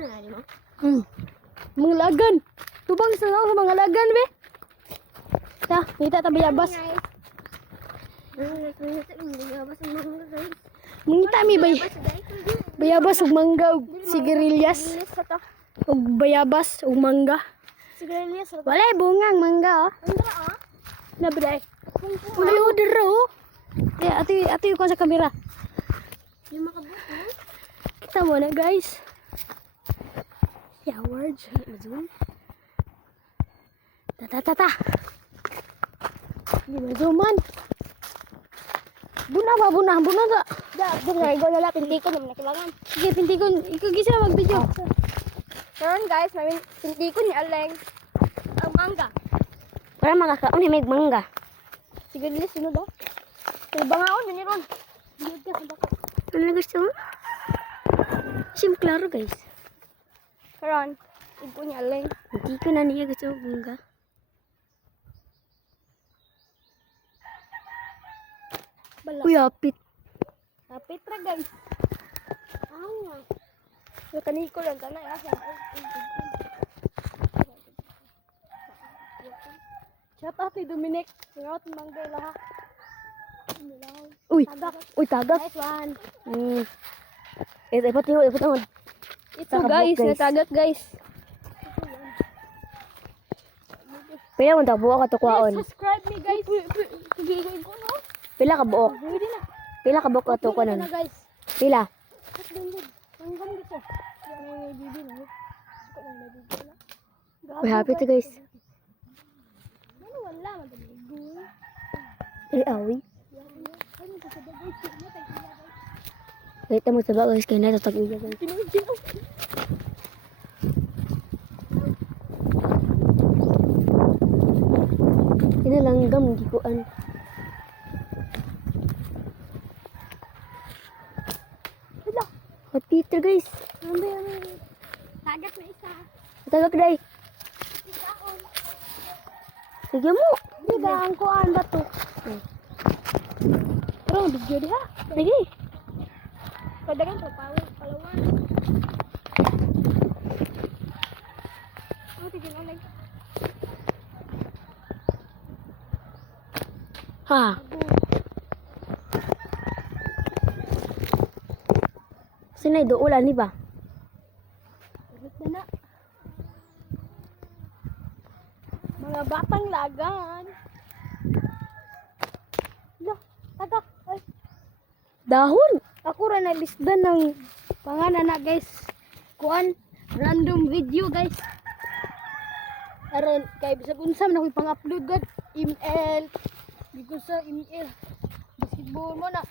Ano na mo? Mga lagan. Tubang sa mga lagan, be. Ta, kita ta bayabas. Mangita mi bayabas ug mangga ug sigarilyas. Ug bayabas ug mangga. Sigarilyas. Walay bungang mangga, oh. Na bray. Wala order, oh. Ya, ati ko sa kamera. Yung makabuto. Kita mo na, guys. Yeah, words. Zoom. Ta. Hindi man. Buna ta. Ikaw nala, pintikon naman nakilangan. Sige, pintikon. Ikaw gisa mag-video. Karon guys, may pintikon ni Aleng. Ang mangga. Para makakaon himig mangga. Sigarilyas, sino daw? Bangaon, yun ron. Ano na gusto mo? Sim klaro, guys. Karon, ipo ni Aleng. Hindi ko na niya gusto mangga. Uy, apit. Kapit ra guys. Nga. Yung kaniko lang tanay asa. Shout out kay Dominic. Singot manggay lahat. Uy, Tagak. tagak. Nice one. Ipot mo. Ito guys, natagak guys. Pila mo buo ka tukwaon. Subscribe me guys. Kagigay ko no. Pila ka buo. Pwede na. Pila ka buo ka tukwaon. Na guys. Pila. Hanggang dito. May bibi na. Ako lang may bibi na. Uy, happy to guys. Ano wala magaligo. Awi. Wait mo sa guys kay na tatag iya guys. Inalanggam di ko an. Hala. Hot Peter guys. Tagat na isa. Tagak dai. Isa on. Sige mo. Diba ang kuan ba to? Pero video dia. Lagi. Padagan sa palawan. Oh, tigil na like. Ha. Sinay do ulan ni ba? Ulit na. Mga batang lagan. Lo, tagak. Ay, Dahon. ako ra na lista ng pangalan na guys. Kuan random video guys. Aron kay bisag unsa man ako pang-upload god email. Di ko sa email. Basketball mo na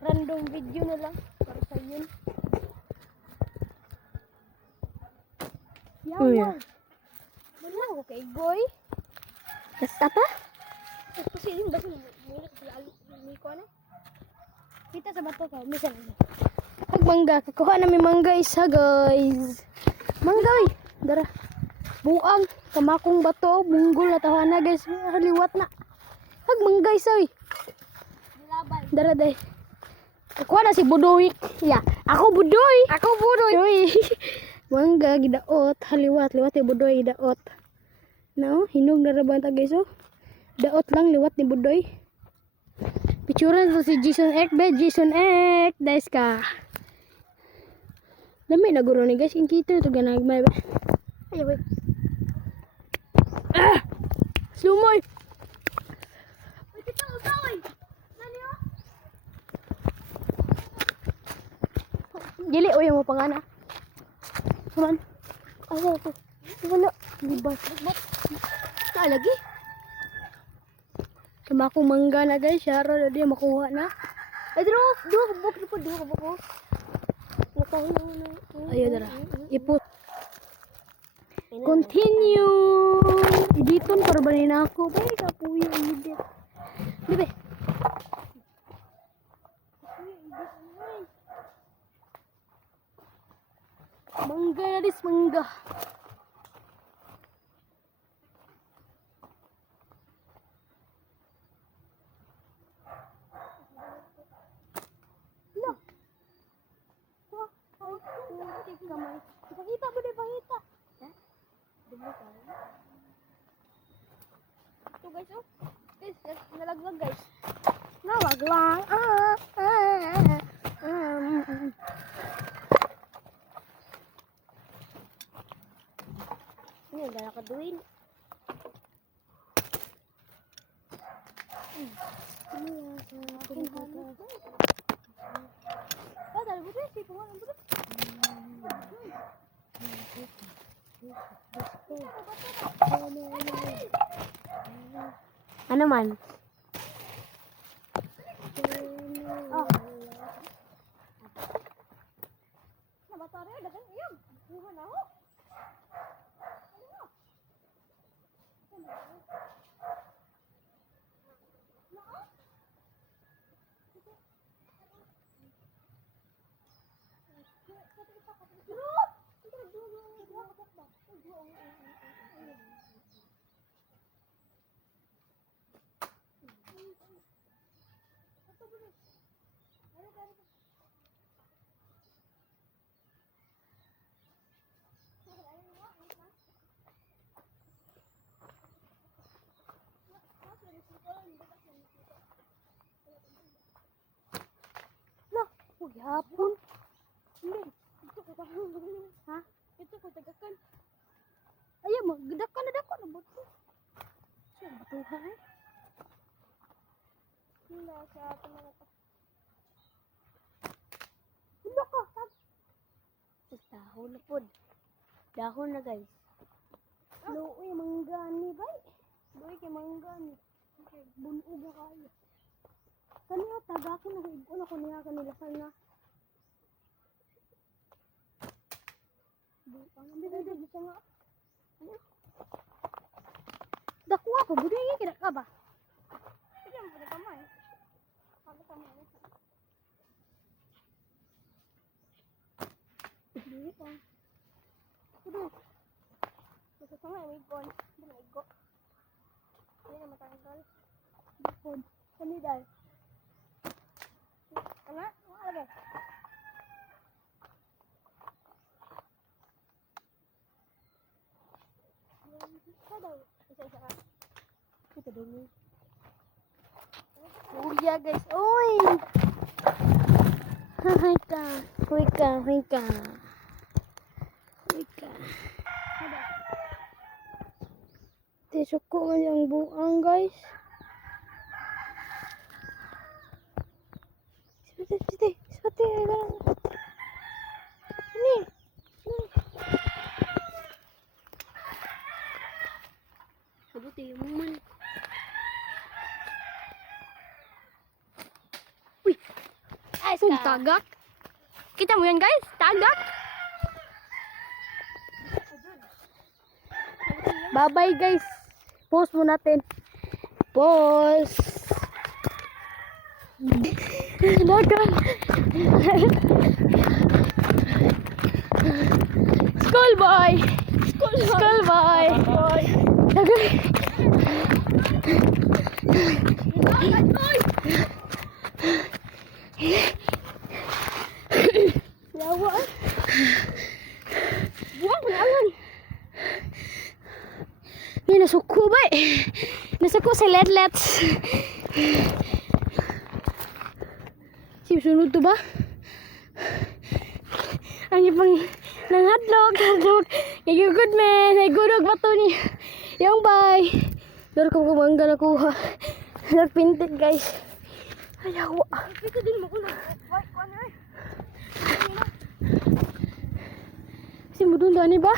random video na lang para sa yun. Uy. Yawa. Wala ako kay Goy. Basta pa? Kasi yung basta mulit sa ni ko na. Kita sa bato ka, bisa na. Pag mangga, kakuha namin mangga isa guys. Mangga oy. Dara. Buang kamakong bato, munggol na tawana guys. Haliwat na. Pag mangga isa oy. Laban. Dara day. Kakuha na si Budoy. Ya, ako Budoy. Ako budoy. Uy. Mangga gidaot, liwat ni Budoy gidaot. No, hinog na raban ta guys oh. Daot lang liwat ni Budoy. Picturean to si Jason Ek, be Jason Ek, guys ka. Dami na guro ni guys, in kita to ganagmay be. Ay, wait. Sumoy. Uy, kita usaw eh. Nani oh? Dili oy mo pangana. Kuman. Asa to? Wala. Libas. Sa lagi. Kama ko mangga na guys, syaro na di makuha na. Ay, duha ka buk. Ayo dara. Ipot. Continue. Editon para banin ako. Bay ka puyo edit. Dibe. Mangga na dis mangga. Pangita mo din, pangita. Ha? Dumi ka. Ito guys, oh. Guys, nalaglag guys. Nalaglang. Ini udah nakaduin. Makin halus. Oh, dari butuh sih, pengen butuh. Ano man? Oh. Nah, batarnya udah kan, iya. Bukan aku. Oh, yapon. Hindi, itu ko tahan. Ha? Itu ko tagakan. Ayaw mo, gadakan na dako na buto. Siya, batuhan eh. Hindi sa teman ko. Hindi ko, sab. Dahon na pod. Dahon na guys. Luoy manggani bay. Luoy kay manggani. Okay, bunog na kayo. Kaniya tagakin na igon ako niya kanila sana. Ang dili bisa nga. Dako ako, budoy nga kira ka ba? Sige mo pa kamay. Ako kamay. Dili pa. Kudu. Bisa sama igon. Dili igo. Ini na matanggal. Dipod. Kani dai. Ana, wala ba? Kita dulu. Oh iya guys, oi. Hika, hika, hika. Hika. Tisok ko yung buang guys. Seperti. Ini. Kabuti yung man. Uy! Tagak. Kita mo yan guys, tagak. Bye-bye guys. Pause mo natin. Pause. Dagan. School boy. School boy. Dagan. Yawa. Buang naman. Ini nasuko ba eh. Nasuko sa letlets. Sunod to ba? Ang ipang ng hadlok. Nagugod men. Nagugod ba to ni? Yung bay. Daro ko kumangga na kuha. Nagpintig guys. Ayaw. Ito din mo ko na. Si mudun ni ba?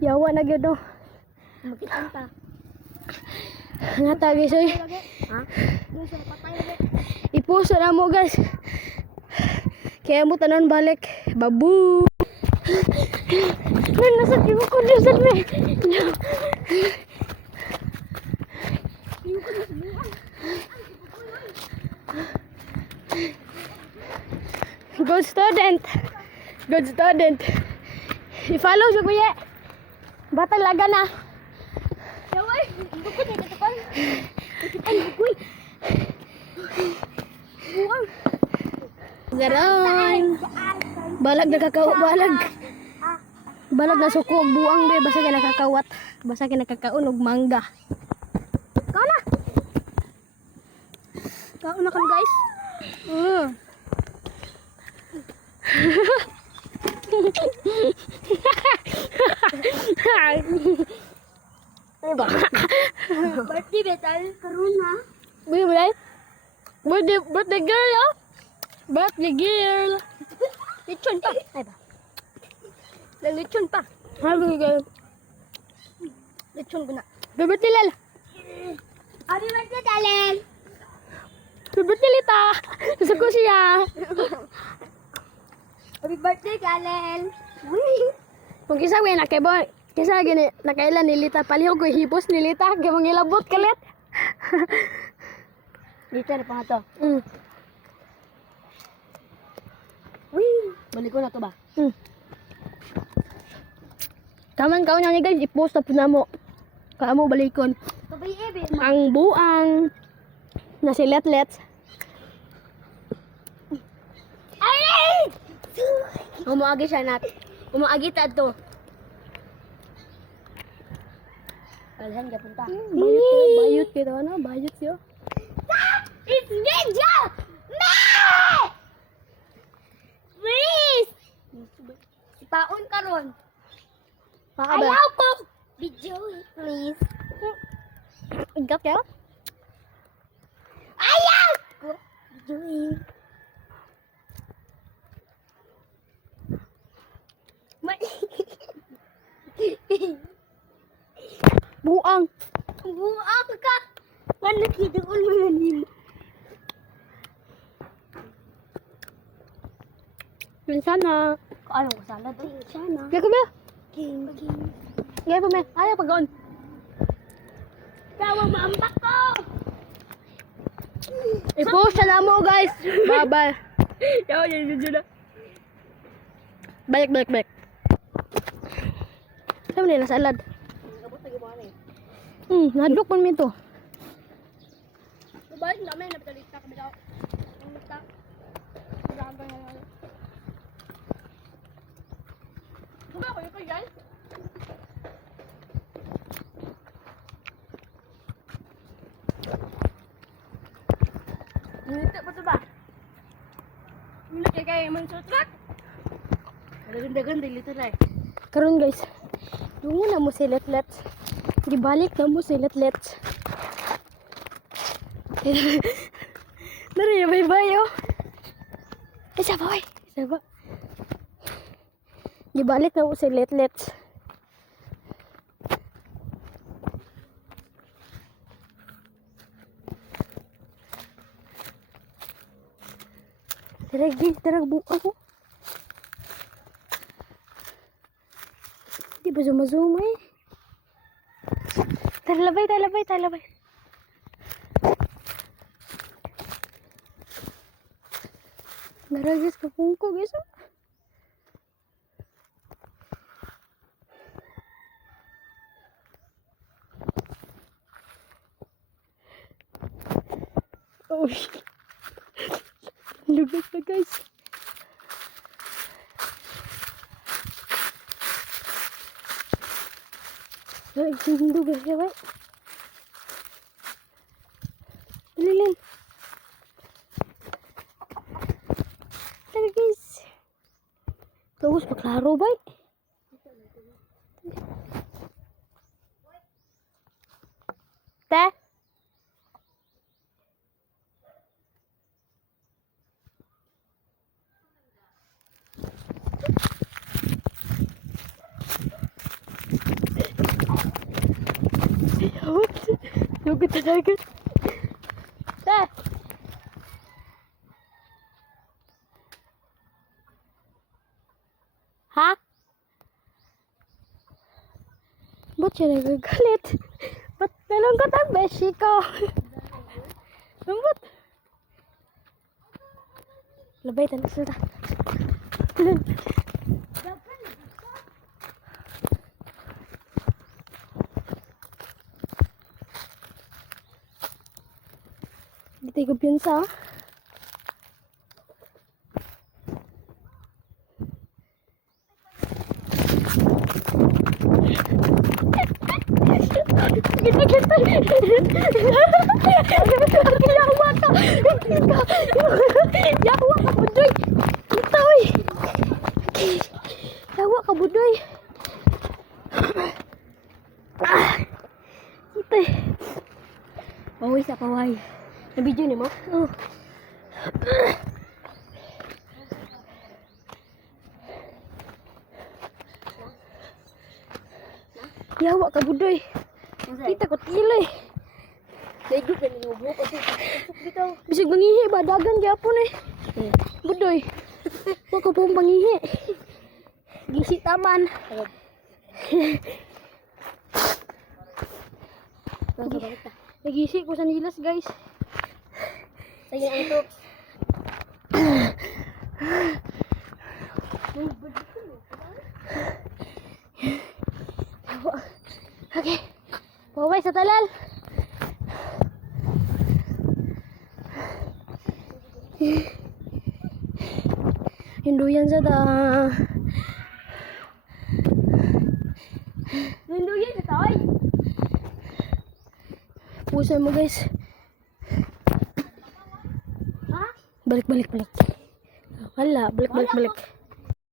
Yawa na gyud no. Makitanta. Nga tagi soy. Ha? Doon sa patay lagi. Ipuso na mo guys. Kaya mo tanan balik. Babu. Nan nasakit ko kulisan me. Good student. Good student. I-follow siya kuya. Batang laga na. Yaway. Bukod na katapan. Katapan bukoy. Buang. Garon. Balag na kakao, balag. Balag na suko og buang be basta kay nakakawat. Basta kay nakakaon og mangga. Kana. Kaon na kan guys. Birthday betal karon ha. Bili mo dai. Birthday girl oh. Birthday girl. Lechon pa. Ay ba. Lechon pa. Happy girl. Lechon ko na. Birthday lal. Happy birthday, Dalen. Birthday lita. Gusto ko siya. Happy birthday, Dalen. Kung kisa way na kay boy. Kisa gini nakailan ni Lita palihog ko hipos ni Lita kay mangilabot kalit. Dito na pa nga to. Balik ko na to ba? Kaman kaon niya guys, i-post na po na mo. Kaamo balikon. Babay ebe. Ang buang na si Letlet. Ay! Umuagi siya nat. Umuagi ta to. Alhan ka punta. Bayot kita ano? Bayot siya. It's Ninja! Me! Please! Paon karon. Ayaw ko! Video, please. Gat ya? Ayaw ko! Video. Buang. Buang ka! Wala kidoon mo na nimo. Sana. Ano ko sana to? Sana. Gaya ko ba? King. Gaya pa me. Ayaw pag-on. Tawa maambak ko! I-post na mo guys. Bye-bye. Yaw, yun na. Balik. Saan mo na salad? Nadlok pa namin ito. Balik namin, napatalita kami daw. Nangita. Nagagawin na namin. Diba ako yung kaya? Nangita pa ito ba? Nangita kayo yung mansutrak? Ganda-ganda dito na eh. Karon guys. Dungo na mo si Letlet. Gibalik na mo si Letlet. Dari bye-bye oh. Isa ba? Gibalik na mo si Letlet. Darag buo ako. Di ba zoom eh? Talabay. Naragis ka pong ko guys oh. Oh shit. Lugas na guys. Lugas siya ba? Lilin. Tara guys. Tapos paklaro ba? Te? Lugat na dagat. Te! Ha? Ba't siya nagagalit? Ba't nalungkot ang beshi ko? Lungkot. Labay, tanas na ta. Hindi ko piyansa. Kita kita. Yawa ka. Yawa ka budoy. Kita oy. Yawa ka budoy. Kita. Paway sa paway. Na-video ni mo? Oh. Yawa ka budoy. Kita ko tilay. Daigo ka ni mo kasi bitaw. Bisig mangihi ba dagan gyapon eh. Budoy. Wa ko pong mangihi. Gisi taman. Nagisi ko sa nilas guys. Sige ang ito. Okay. Paway sa talal. Hinduyan sa da. Hinduyan sa toy. Pusa mo guys. Ha? Balik. Wala, balik.